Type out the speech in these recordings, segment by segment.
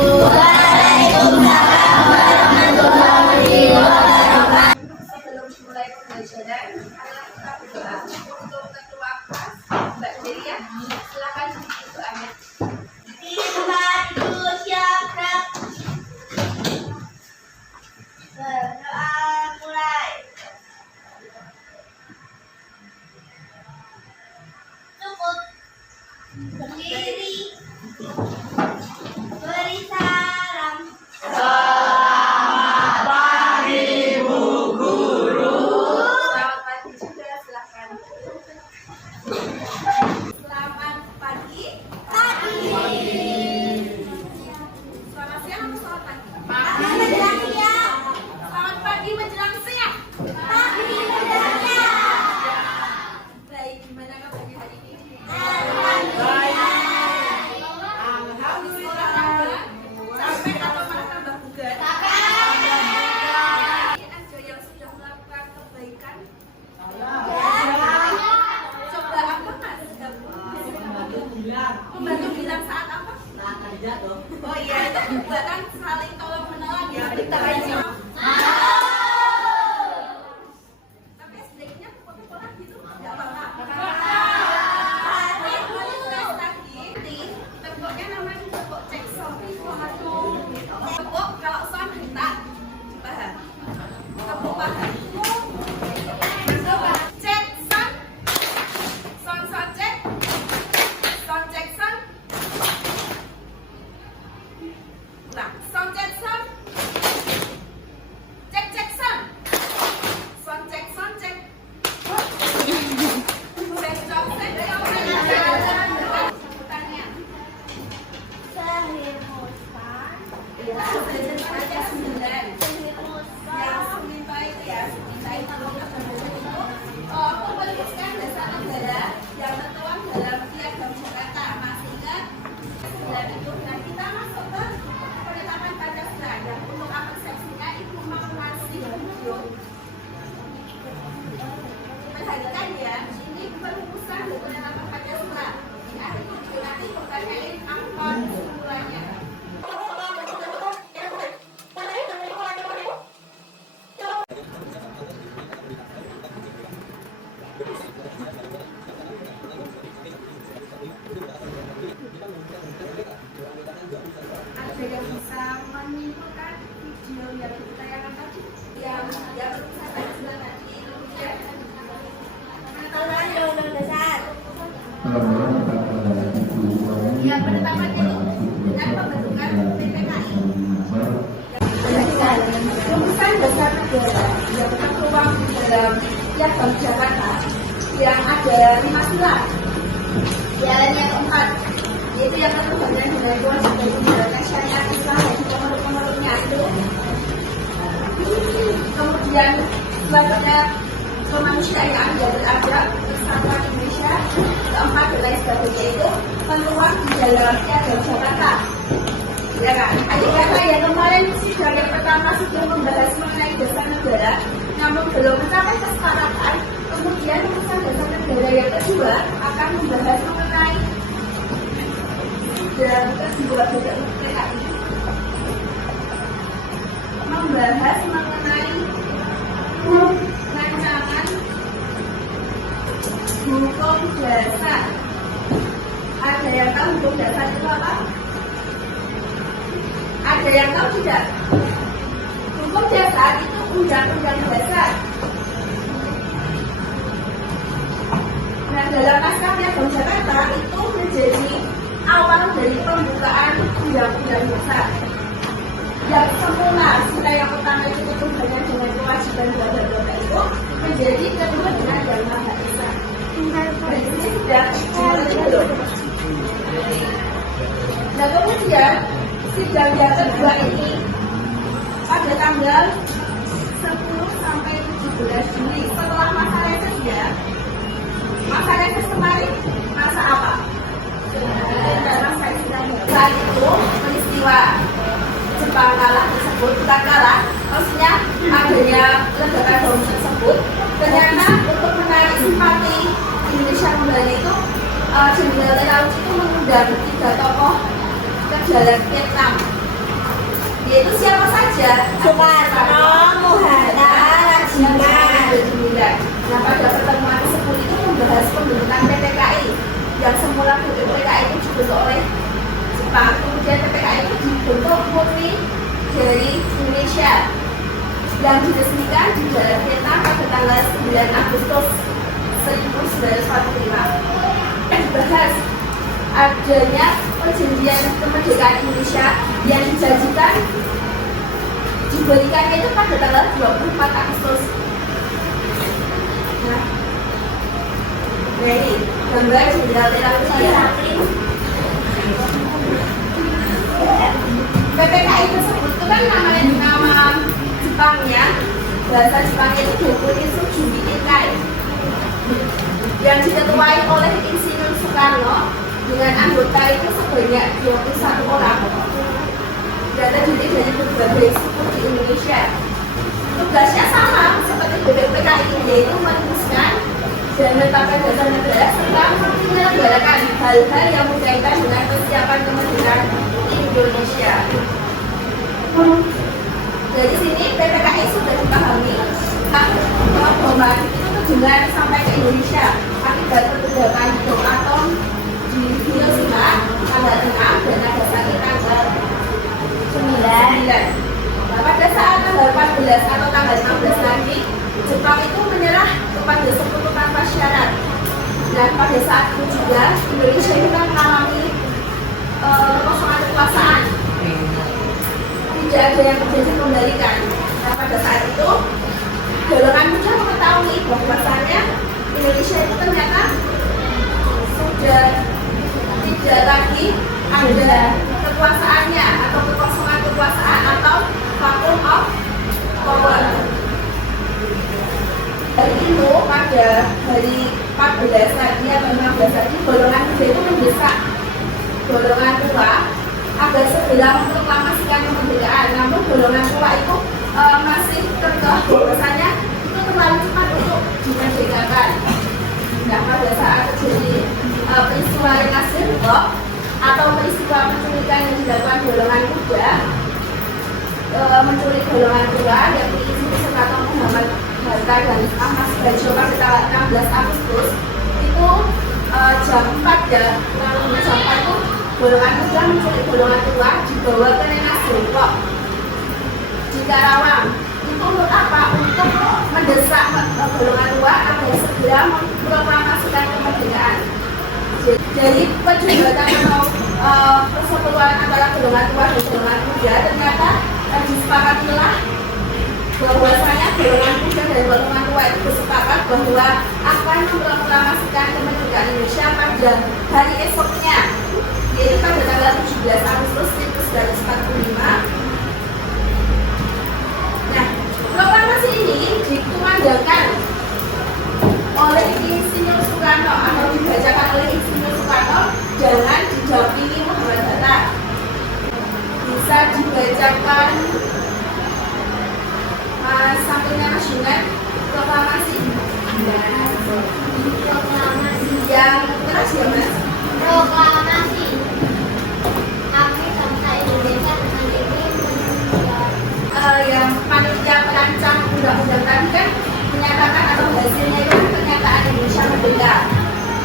Waalaikumsalam warahmatullahi wabarakatuh. Sebelum mulai pembelajaran, kita berdoa untuk ketua kelas, Mbak Delia. Silakan doanya. Berdoa mulai. Cukup berdiri. Beri salam. Selamat pagi Bu Guru. Selamat pagi juga, silakan. Selamat pagi. Selamat siang atau selamat pagi? Pagi menjelang siang. Selamat pagi menjelang siang. Pagi menjelang siang. Baik, gimana kabarnya hari ini? Alhamdulillah. Capek atau malah tambah bugar? Ini ada yang sudah melakukan kebaikan? Coba apa Mas? Membantu bilang saat apa? Oh iya, itu buatan saling tolong menolong ya. Kita aja. Tapi sedikitnya pukul-pukulan gitu nggak apa-apa. Tepuknya namanya tepuk cek sopi. Tepuk kalau son kita paham. Tepuk paham. Cek son. Son cek. Son cek son. Nah, son cek son. Cek cek son. Son cek son cek. Cek cok cek cok. Sebutannya. Sahih Mustan. Kita belajar saja 9. Sahih Mustan. Yang seminta itu ya, seminta itu merumuskan dasar negara yang tertuang dalam Piagam Jakarta. Masih ingat? 9 itu. Dan kita masuk ke penetapan Pancasila. Dan untuk persepsinya itu mau ngasih video. Perhatikan ya, ini perumusan dari penetapan Pancasila. Ini ada video nanti pertanyain angkot semuanya. Ada yang bisa menyimpulkan video yang ditayangkan tadi yang perumusan Pancasila tadi itu ya. Pengetahuan Undang-Undang Dasar. Ya, penetapannya itu dengan pembentukan PPKI. Rumusan dasar negara yang tertuang dalam Piagam Jakarta yang ada 5 pilar. Pilar yang keempat yaitu yang berhubungan dengan kewajiban menjalankan syariat Islam dan pengaruh-pengaruhnya itu. Kemudian selanjutnya kemanusiaan yang beradab persatuan Indonesia. Keempat dan lain sebagainya itu tertuang di dalam Piagam Jakarta. Ya kan? Adik kakak yang kemarin sidang yang pertama sudah membahas mengenai dasar negara, namun belum mencapai kesepakatan. Kemudian rumusan dasar negara yang kedua akan membahas mengenai sidang kedua PKI, membahas mengenai rancangan hukum dasar. Ada yang tahu hukum dasar itu apa? Ada yang tahu tidak? Hukum dasar itu undang-undang dasar. Nah, dalam naskah Piagam Jakarta itu menjadi awal dari pembukaan undang-undang dasar. Yang semula, sila yang pertama itu ketuhanan dengan kewajiban bla itu menjadi kedua dengan yang Maha Esa. Dan ini sudah dimulai belum? Nah, kemudian sidang yang kedua ini pada tanggal 10 sampai 17 Juli setelah masa reses ya. Masa reses kemarin masa apa? Masa istilahnya. Saat itu peristiwa Jepang kalah tersebut, bukan kalah, maksudnya adanya ledakan bom tersebut. Ternyata untuk menarik simpati Indonesia kembali itu Jenderal Laut itu mengundang 3 tokoh ke jalan Vietnam. yaitu siapa saja? Soekarno, Muhammad, Rajiman. Nah, pada pertemuan tersebut itu membahas pembentukan PPKI yang semula PPKI itu dibentuk oleh Jepang. Kemudian PPKI itu dibentuk murni dari Indonesia dan diresmikan di daerah Vietnam pada tanggal 9 Agustus 1945. Dibahas adanya perjanjian kemerdekaan Indonesia yang dijanjikan diberikannya itu pada tanggal 24 Agustus. Nah, ini gambar Jenderal Tentara Rusia. PPKI tersebut itu kan namanya nama Jepangnya, bahasa Jepangnya itu Dokuritsu Jubi Inkai, yang diketuai oleh Insinyur Soekarno dengan anggota itu sebanyak 21 orang dan terdiri dari berbagai suku di Indonesia. Tugasnya sama seperti BPKI, yaitu merumuskan dan menetapkan dasar negara serta menyelenggarakan hal-hal yang berkaitan dengan persiapan kemerdekaan Indonesia. Dari sini PPKI sudah dipahami bahwa itu terdengar sampai ke Indonesia akibat perbudakan bom atom di Hiroshima tanggal 6 dan Nagasaki tanggal 9. Nah, pada saat tanggal 14 atau tanggal 16 nanti Jepang itu menyerah kepada sekutu tanpa syarat. Dan pada saat itu juga Indonesia itu kan mengalami kekosongan kekuasaan. Tidak ada yang berjanji kembalikan. Nah, pada saat itu golongan muda mengetahui bahwasannya Indonesia itu ternyata sudah tidak lagi ada kekuasaannya atau kekosongan kekuasaan atau vacuum of power. Hari itu pada hari 14 tadi atau 15 tadi golongan muda itu mendesak golongan tua agar segera memproklamasikan kemerdekaan. Namun golongan tua itu masih terkeh bahwasanya itu terlalu cepat untuk dimerdekakan. Nah, pada saat terjadi peristiwa Renasir atau peristiwa penculikan yang dilakukan golongan muda, menculik golongan tua yang diisi Soekarno, Muhammad Hatta dan Ahmad Suharto pada tanggal 16 Agustus itu jam 4 ya, jam 4 itu golongan muda menculik golongan tua dibawa ke Renasir di Karawang. Itu untuk apa? Untuk mendesak golongan tua agar segera memproklamasikan kemerdekaan. Jadi perdebatan atau persatuan antara golongan tua dan golongan muda ternyata disepakatilah bahwasanya golongan muda dan golongan tua itu bersepakat bahwa akan memproklamasikan kemerdekaan Indonesia pada hari esoknya, yaitu pada tanggal 17 Agustus 1945. Nah, proklamasi ini dikumandangkan oleh Insinyur Soekarno atau dibacakan oleh Insinyur Soekarno dengan didampingi Muhammad Hatta. Bisa dibacakan sampulnya Mas Junet, proklamasi yang keras ya Mas. Proklamasi Kami bangsa Indonesia dengan ini yang panitia perancang undang-undang tadi kan menyatakan atau hasilnya itu pernyataan Indonesia merdeka.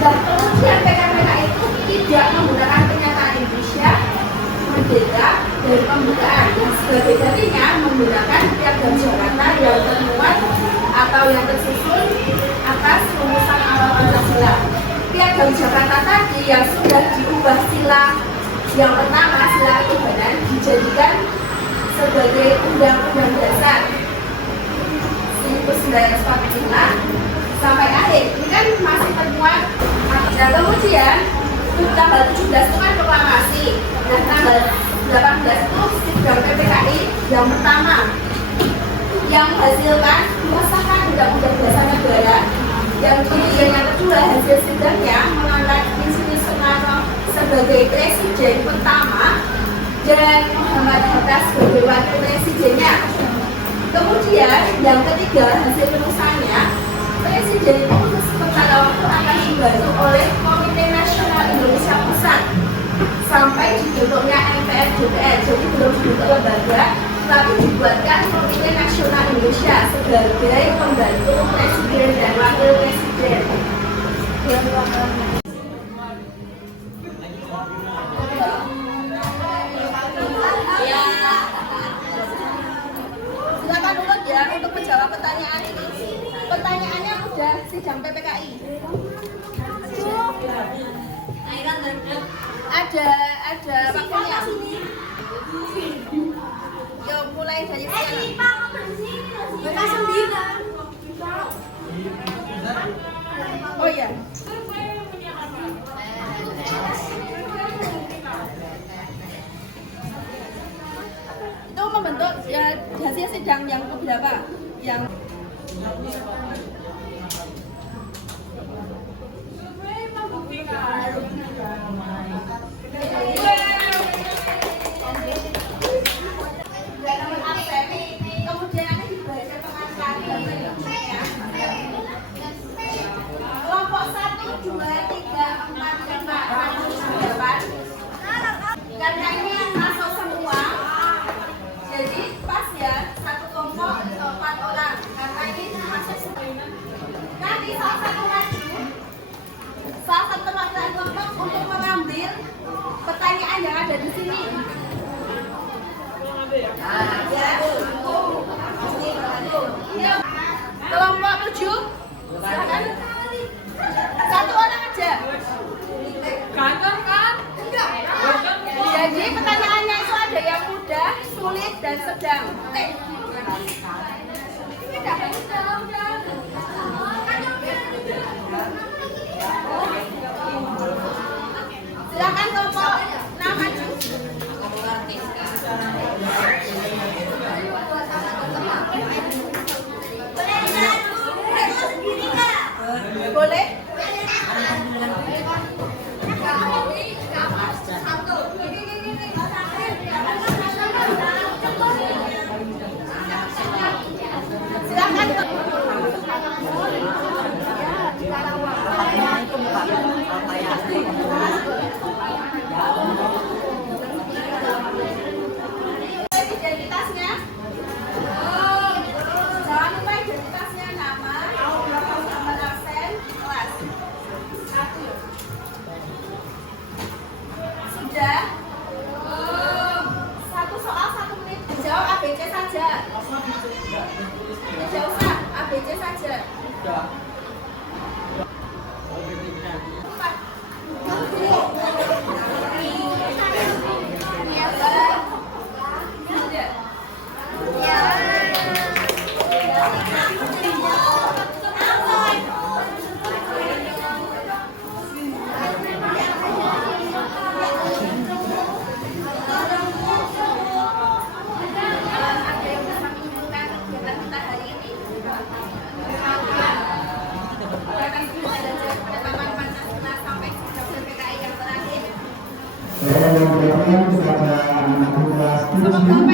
Dan kemudian PKPK itu tidak menggunakan pernyataan Indonesia merdeka dari pembukaan yang sebagai gantinya menggunakan piagam Jakarta yang termuat atau yang tersusun atas rumusan awal Pancasila. Piagam Jakarta tadi yang sudah diubah sila yang pertama, sila ketuhanan, dijadikan sebagai undang-undang dasar 1945 sampai akhir. Ini kan masih termuat. Nah, kemudian tanggal 17 itu kan proklamasi. Dan tanggal 18 itu sidang PPKI yang pertama yang menghasilkan mengesahkan undang-undang dasar negara. Yang kemudian yang kedua hasil sidangnya mengangkat Insinyur Soekarno sebagai presiden pertama dan Muhammad Hatta sebagai wakil presidennya. Kemudian yang ketiga hasil rumusannya, presiden itu untuk sementara waktu akan dibantu oleh Komite Nasional Indonesia Pusat sampai dibentuknya MPR DPR. Jadi belum dibentuk lembaga, tapi dibuatkan Komite Nasional Indonesia sebagai pembantu presiden dan wakil presiden. Silakan dulu ya untuk menjawab pertanyaan ini. Pertanyaannya mudah, sidang PPKI. Ada waktunya. Yo, mulai dari sekarang. Oh iya. Itu membentuk ya hasil sidang yang keberapa? Yang kemudian dibaca pengantar kelompok 1, 2, 3, 4, 5, 6, 8. Karena ini masuk semua, jadi pas ya satu kelompok 4 orang. Karena ini masuk semua. Nanti salah satu perwakilan kelompok untuk mengambil pertanyaan yang ada di sini. Ya. Kelompok 7, silakan. Satu orang aja. Ganteng kan? Jadi pertanyaannya itu ada yang mudah, sulit, dan sedang. Silakan kelompok 6 maju. Boleh? Identitasnya, jangan lupa identitasnya, nama, nomor absen, kelas. Sudah? Satu soal 1 menit. Jawab ABC saja. Tidak usah, ABC saja. Saya mengucapkan kepada anak kelas 7